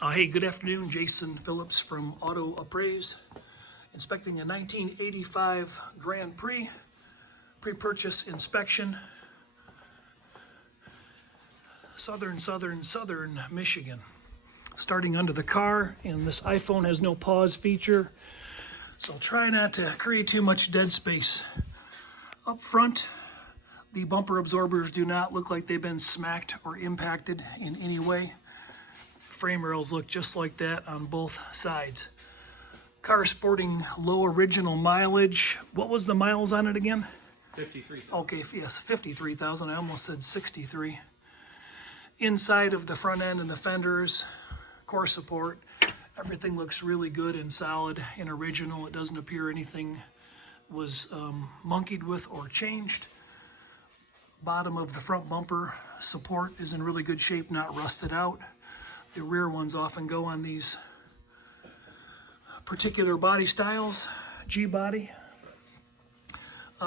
Hey, good afternoon. Jason Phillips from Appraise, inspecting a 1985 Grand Prix, pre-purchase inspection, southern Michigan. Starting under the car, and this iPhone has no pause feature, so try not to create too much dead space. Up front, the bumper absorbers do not look like they've been smacked or impacted in any way. Frame rails look just like that on both sides. Car sporting low original mileage. What was the miles on it again? 53,000. Okay, yes, 53,000. I almost said 63. Inside of the front end and the fenders, core support, everything looks really good and solid and original. It doesn't appear anything was monkeyed with or changed. Bottom of the front bumper support is in really good shape, not rusted out. The rear ones often go on these particular body styles, G-body.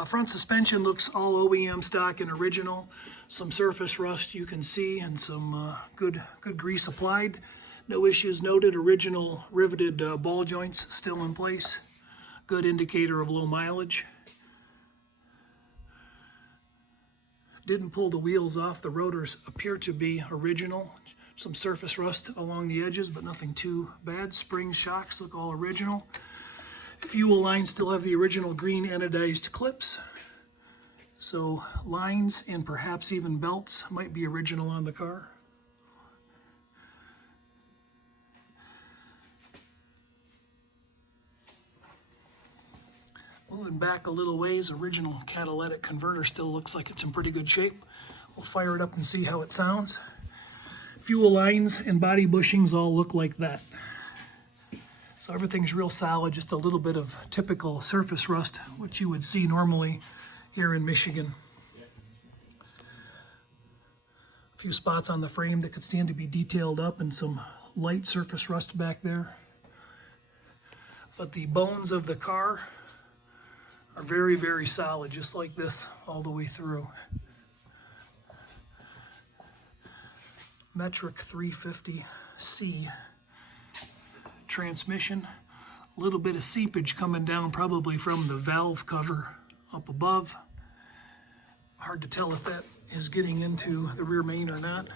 Front suspension looks all OEM stock and original. Some surface rust you can see, and some good grease applied. No issues noted. Original riveted ball joints still in place. Good indicator of low mileage. Didn't pull the wheels off. The rotors appear to be original. Some surface rust along the edges, but nothing too bad. Spring shocks look all original. Fuel lines still have the original green anodized clips. So lines and perhaps even belts might be original on the car. Moving back a little ways, original catalytic converter still looks like it's in pretty good shape. We'll fire it up and see how it sounds. Fuel lines and body bushings all look like that. So everything's real solid, just a little bit of typical surface rust, which you would see normally here in Michigan. A few spots on the frame that could stand to be detailed up, and some light surface rust back there. But the bones of the car are very solid, just like this all the way through. Metric 350C transmission. A little bit of seepage coming down, probably from the valve cover up above. Hard to tell if that is getting into the rear main or not.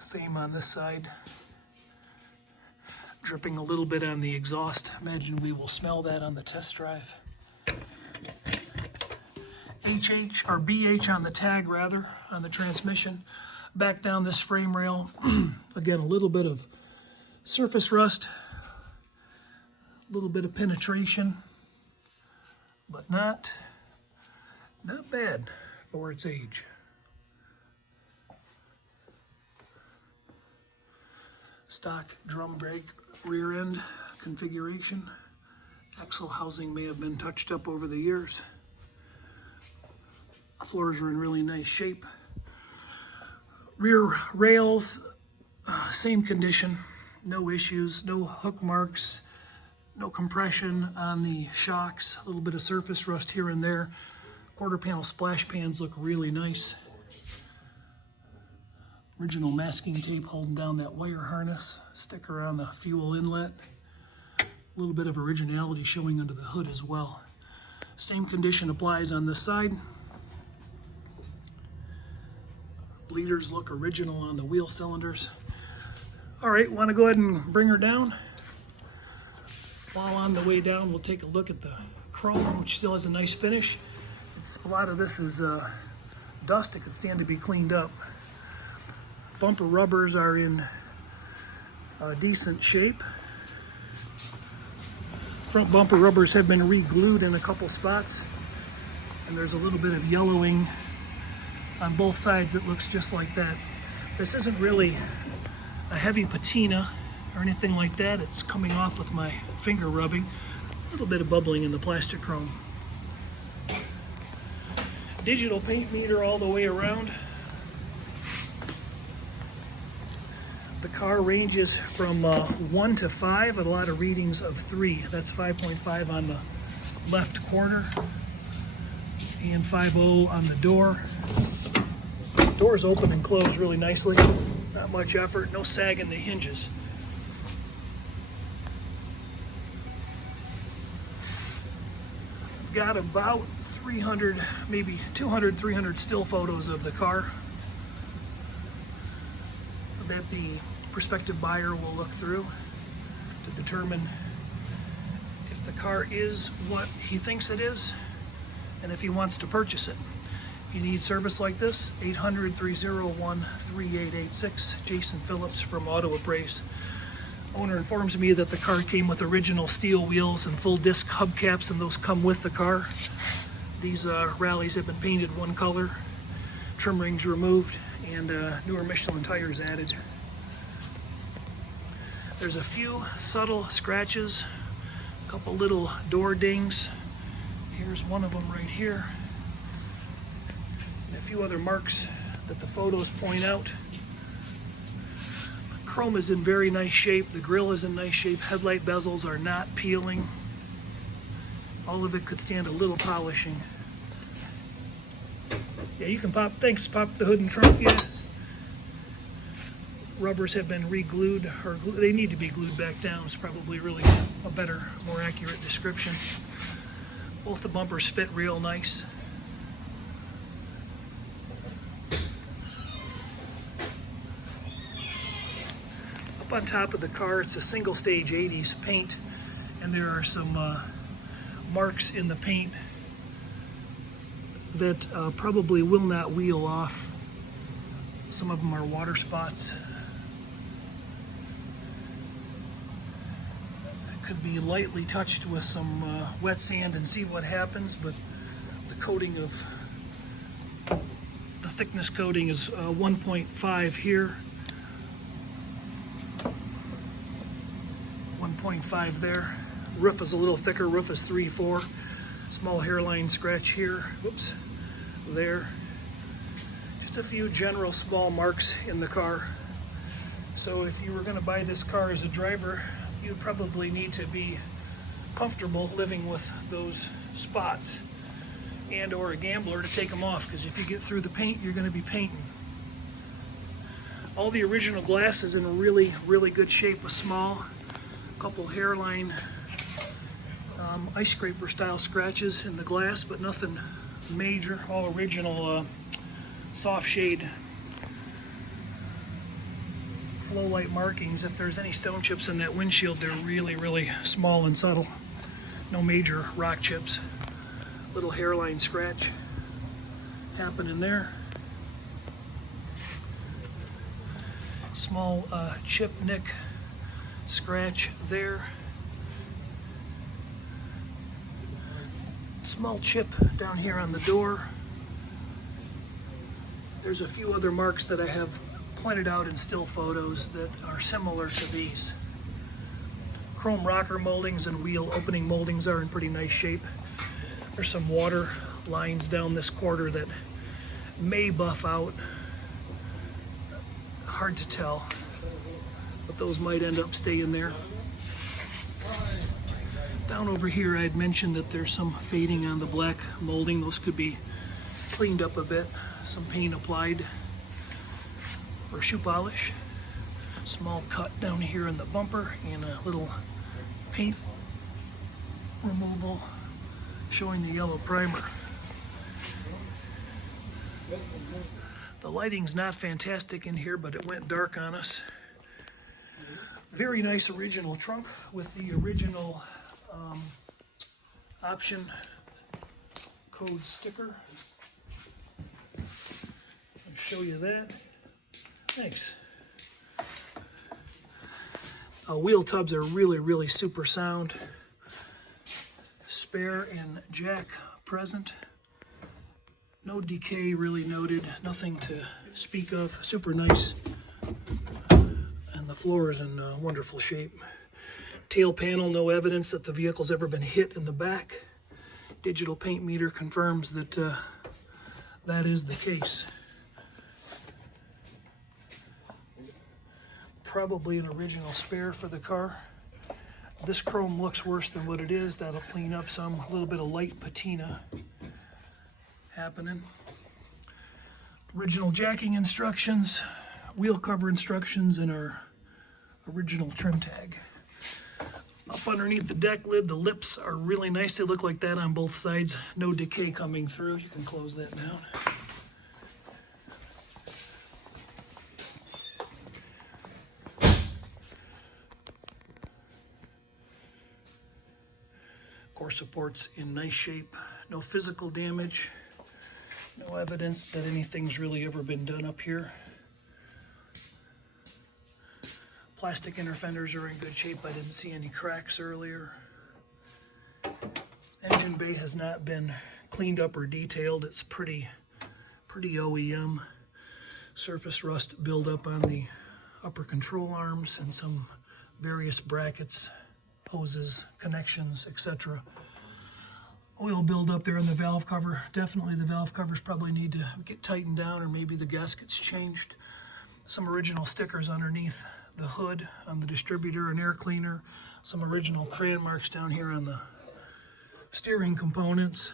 Same on this side. Dripping a little bit on the exhaust. Imagine we will smell that on the test drive. HH or BH on the tag, rather, on the transmission. Back down this frame rail, again, a little bit of surface rust, a little bit of penetration, but not bad for its age. Stock drum brake rear end configuration. Axle housing may have been touched up over the years. Floors are in really nice shape. Rear rails, same condition, no issues, no hook marks, no compression on the shocks, a little bit of surface rust here and there. Quarter panel splash pans look really nice. Original masking tape holding down that wire harness, sticker on the fuel inlet. A little bit of originality showing under the hood as well. Same condition applies on this side. Bleeders look original on the wheel cylinders. All right, want to go ahead and bring her down? While on the way down, we'll take a look at the chrome, which still has a nice finish. A lot of this is dust. It could stand to be cleaned up. Bumper rubbers are in decent shape. Front bumper rubbers have been re-glued in a couple spots, and there's a little bit of yellowing on both sides. It looks just like that. This isn't really a heavy patina or anything like that. It's coming off with my finger rubbing. A little bit of bubbling in the plastic chrome. Digital paint meter all the way around. The car ranges from 1 to 5, and a lot of readings of 3. That's 5.5 on the left corner and 5.0 on the door. Doors open and close really nicely. Not much effort, no sag in the hinges. got about 300, maybe 200, 300 still photos of the car that the prospective buyer will look through to determine if the car is what he thinks it is and if he wants to purchase it. If you need service like this, 800-301-3886. Jason Phillips from Appraise. Owner informs me that the car came with original steel wheels and full disc hubcaps, and those come with the car. These rallies have been painted one color, trim rings removed, and newer Michelin tires added. There's a few subtle scratches, a couple little door dings. Here's one of them right here. And a few other marks that the photos point out. Chrome is in very nice shape. The grille is in nice shape. Headlight bezels are not peeling. All of it could stand a little polishing. Yeah, you can pop the hood and trunk, yeah. Rubbers have been re-glued, or they need to be glued back down. It's probably really a better, more accurate description. Both the bumpers fit real nice. Up on top of the car, it's a single stage 80s paint, and there are some marks in the paint that probably will not wheel off. Some of them are water spots. It could be lightly touched with some wet sand and see what happens, but the coating of the thickness coating is 1.5 here, 1.5 there. Roof is a little thicker. Roof is 3/4. Small hairline scratch here. Whoops. There. Just a few general small marks in the car. So if you were going to buy this car as a driver, you probably need to be comfortable living with those spots, and or a gambler to take them off, because if you get through the paint, you're going to be painting. All the original glass is in really, really good shape. A small couple hairline ice scraper style scratches in the glass, but nothing major. All original soft shade flow light markings. If there's any stone chips in that windshield, they're really, really small and subtle. No major rock chips. Little hairline scratch happening there. Small chip nick scratch there. Small chip down here on the door. There's a few other marks that I have pointed out in still photos that are similar to these. Chrome rocker moldings and wheel opening moldings are in pretty nice shape. There's some water lines down this quarter that may buff out. Hard to tell, but those might end up staying there. Down over here, I had mentioned that there's some fading on the black molding. Those could be cleaned up a bit. Some paint applied or shoe polish. Small cut down here in the bumper and a little paint removal showing the yellow primer. The lighting's not fantastic in here, but it went dark on us. Very nice original trunk with the original option code sticker. I'll show you that. Thanks. Wheel tubs are really, really super sound. Spare and jack present. No decay really noted. Nothing to speak of. Super nice. And the floor is in wonderful shape. Tail panel, no evidence that the vehicle's ever been hit in the back. Digital paint meter confirms that that is the case. Probably an original spare for the car. This chrome looks worse than what it is. That'll clean up some. A little bit of light patina happening. Original jacking instructions, wheel cover instructions, and our original trim tag. Up underneath the deck lid, the lips are really nice. They look like that on both sides. No decay coming through. You can close that down. Core supports in nice shape. No physical damage. No evidence that anything's really ever been done up here. Plastic inner fenders are in good shape. I didn't see any cracks earlier. Engine bay has not been cleaned up or detailed. It's pretty OEM. Surface rust buildup on the upper control arms and some various brackets, hoses, connections, etc. Oil buildup there in the valve cover. Definitely the valve covers probably need to get tightened down, or maybe the gasket's changed. Some original stickers underneath the hood on the distributor and air cleaner. Some original crayon marks down here on the steering components.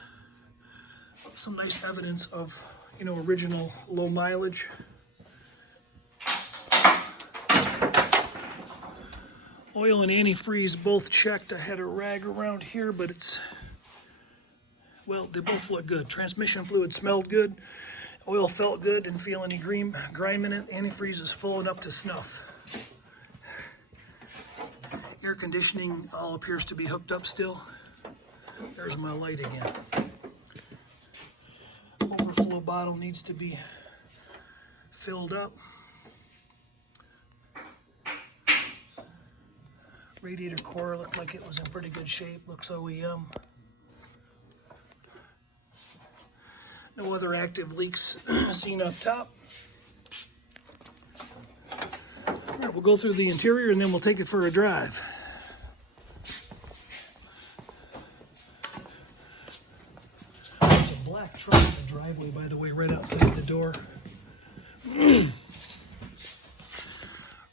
Some nice evidence of, original low mileage. Oil and antifreeze both checked. I had a rag around here, but they both look good. Transmission fluid smelled good. Oil felt good, didn't feel any grime in it. Antifreeze is full and up to snuff. Air conditioning all appears to be hooked up still. There's my light again. Overflow bottle needs to be filled up. Radiator core looked like it was in pretty good shape. Looks OEM. No other active leaks seen up top. All right, we'll go through the interior and then we'll take it for a drive. There's a black truck in the driveway, by the way, right outside the door.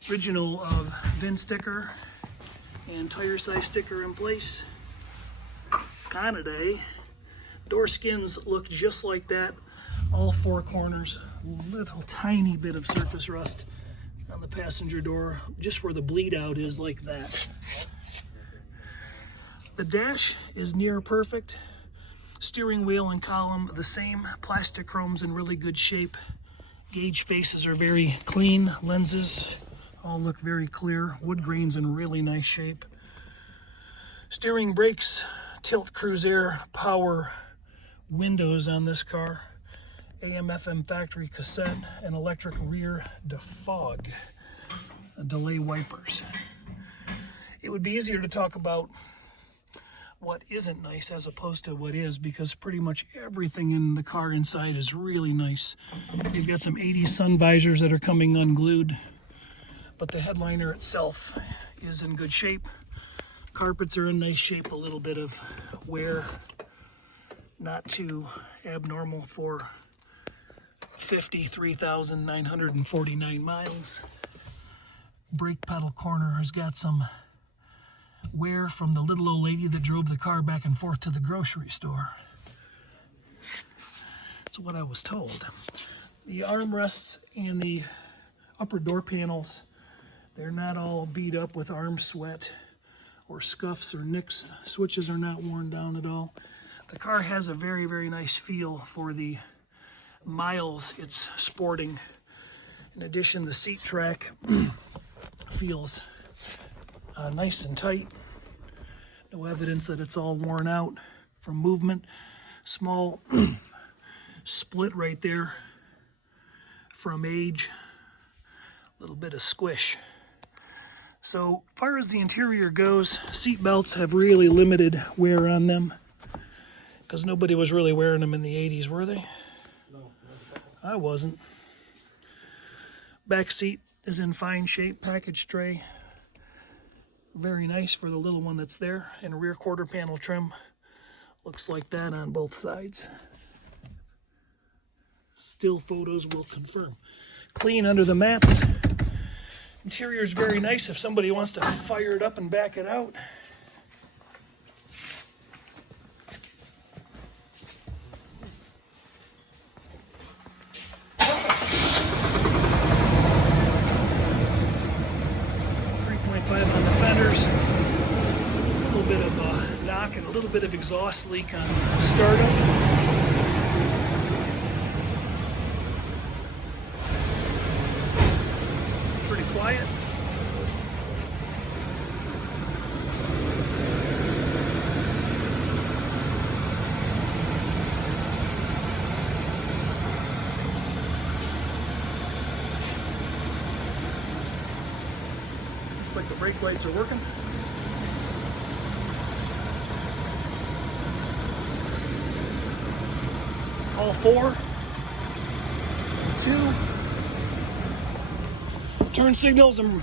Original VIN sticker and tire size sticker in place. Canada. Door skins look just like that. All four corners. Little tiny bit of surface rust on the passenger door, just where the bleed out is, like that. The dash is near perfect. Steering wheel and column the same. Plastic chrome's in really good shape. Gauge faces are very clean. Lenses all look very clear. Wood grain's in really nice shape. Steering, brakes, tilt, cruise air, power windows on this car. AM/FM factory cassette and electric rear defog. Delay wipers. It would be easier to talk about what isn't nice as opposed to what is, because pretty much everything in the car inside is really nice. You've got some 80s sun visors that are coming unglued, but the headliner itself is in good shape. Carpets are in nice shape, a little bit of wear, not too abnormal for 53,949 miles. Brake pedal corner has got some wear from the little old lady that drove the car back and forth to the grocery store. That's what I was told. The armrests and the upper door panels, they're not all beat up with arm sweat or scuffs or nicks. Switches are not worn down at all. The car has a very, very nice feel for the miles it's sporting. In addition, the seat track feels nice and tight. No evidence that it's all worn out from movement. Small split right there from age. A little bit of squish. So far as the interior goes, seat belts have really limited wear on them, because nobody was really wearing them in the 80s, were they? No. I wasn't. Back seat is in fine shape. Package tray, very nice for the little one that's there. And rear quarter panel trim looks like that on both sides. Still photos will confirm. Clean under the mats. Interior is very nice if somebody wants to fire it up and back it out. .5 on the fenders. bit of a knock and a little bit of exhaust leak on startup. Pretty quiet. Looks like the brake lights are working. All 4. 2. Turn signals and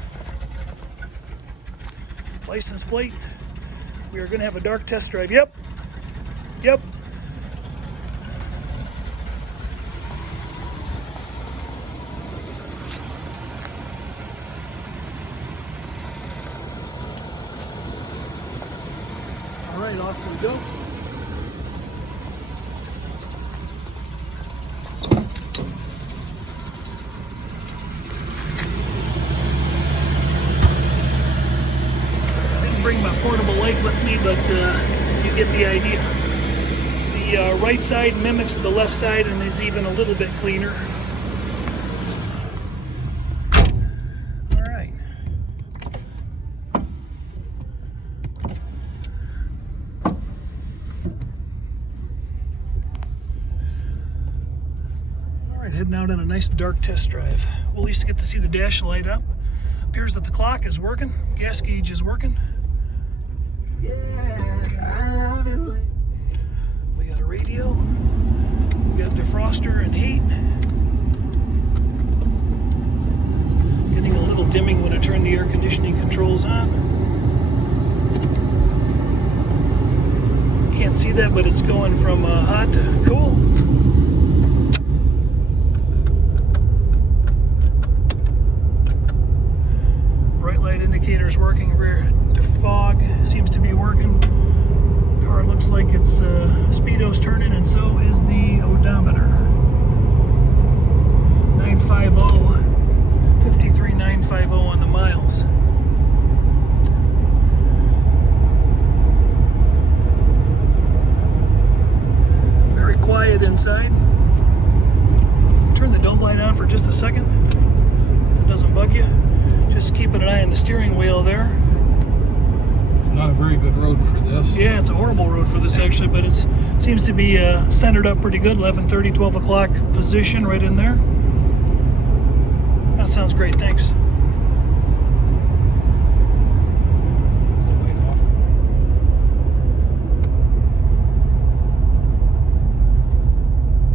license plate. We are going to have a dark test drive. Yep. Yep. All right, off we go. Bring my portable light with me, but you get the idea. The right side mimics the left side and is even a little bit cleaner. All right. All right, heading out on a nice dark test drive. We'll at least get to see the dash light up. Appears that the clock is working, gas gauge is working. We got a radio, we got defroster and heat. Getting a little dimming when I turn the air conditioning controls on. Can't see that, but it's going from hot to cool. Bright light indicators working, rear defog seems to be working. Car looks like its speedo's turning, and so is the odometer. 950, 53,950 on the miles. Very quiet inside. Turn the dome light on for just a second, if it doesn't bug you. Just keeping an eye on the steering wheel there. Not a very good road for this. Yeah, it's a horrible road for this actually, but it seems to be centered up pretty good. 11:30, 12 o'clock position right in there. That sounds great, thanks. Light off.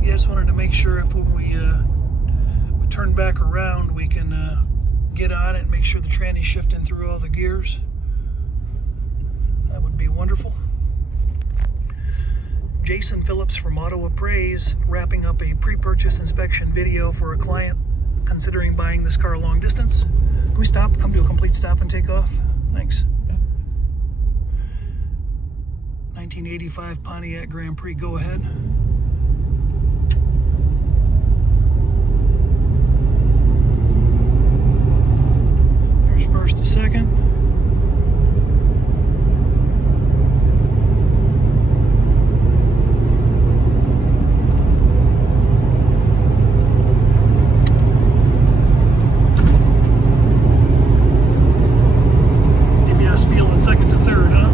Yeah, I just wanted to make sure if we turn back around, we can get on it and make sure the tranny's shifting through all the gears. That would be wonderful. Jason Phillips from Appraise, wrapping up a pre-purchase inspection video for a client considering buying this car long distance. Can we stop, come to a complete stop and take off? Thanks. 1985 Pontiac Grand Prix, go ahead. There's first to second. Second to third, huh?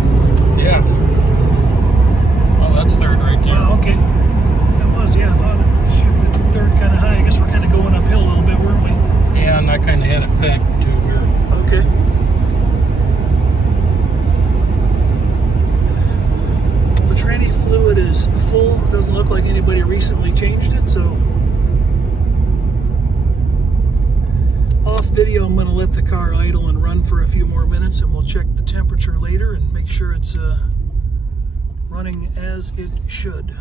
Yeah. Well, that's third right there. Oh, okay. That was, yeah, I thought it shifted to third kind of high. I guess we're kind of going uphill a little bit, weren't we? Yeah, and I kind of had it pegged to where. Okay. Well, the tranny fluid is full. It doesn't look like anybody recently changed it, so. Off video, I'm going to let the car idle and run for a few more minutes, and we'll check the temperature later and make sure it's running as it should.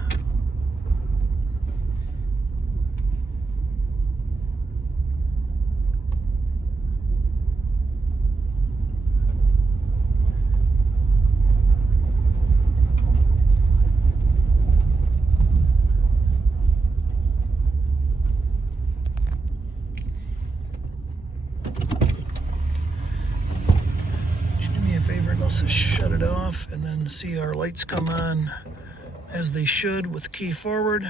a favor and let's just shut it off and then see our lights come on as they should with key forward.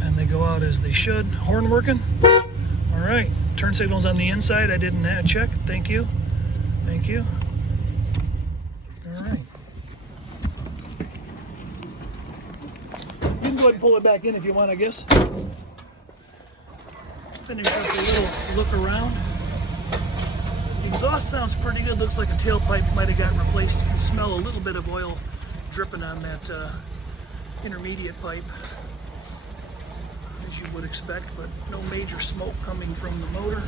And they go out as they should. Horn working? All right. Turn signals on the inside. I didn't check. Thank you. Thank you. All right. You can go ahead and pull it back in if you want, I guess. Finish up a little look around. The exhaust sounds pretty good. Looks like a tailpipe might have gotten replaced. You can smell a little bit of oil dripping on that intermediate pipe, as you would expect, but no major smoke coming from the motor.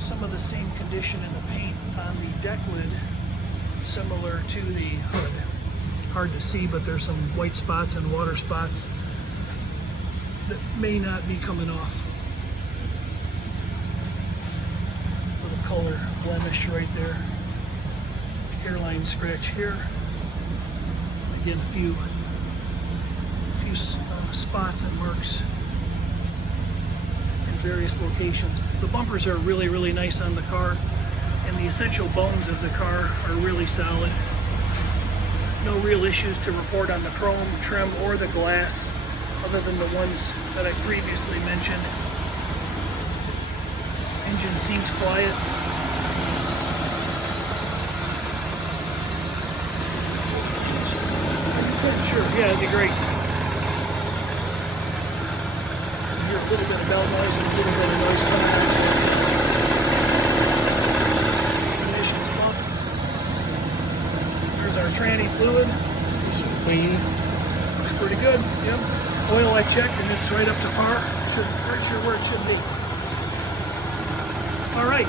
Some of the same condition in the paint on the deck lid, similar to the hood. Hard to see, but there's some white spots and water spots that may not be coming off. With a color blemish right there. Hairline scratch here. Again, a few spots and marks in various locations. The bumpers are really, really nice on the car, and the essential bones of the car are really solid. No real issues to report on the chrome, trim, or the glass, other than the ones that I previously mentioned. Engine seems quiet. Sure, yeah, it'd be great. You hear a little bit of bell noise and a little bit of noise coming out. Emissions pump. There's our tranny fluid. Clean. Looks pretty good, yep. Oil I checked and it's right up to par. Right sure where it should be. All right,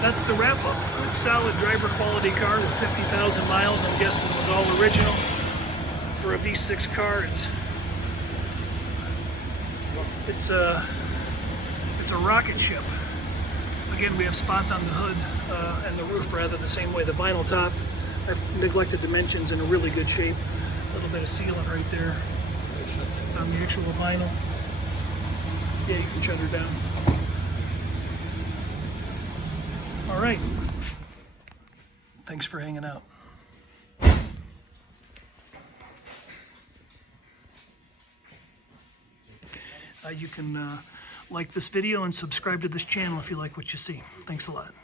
that's the wrap up. Good solid driver quality car with 50,000 miles. I'm guessing it was all original for a V6 car. It's a rocket ship. Again, we have spots on the hood and the roof, rather, the same way. The vinyl top, I've neglected dimensions, in a really good shape. A little bit of sealant right there on the actual vinyl. Yeah, you can shut her down. All right. Thanks for hanging out. You can like this video and subscribe to this channel if you like what you see. Thanks a lot.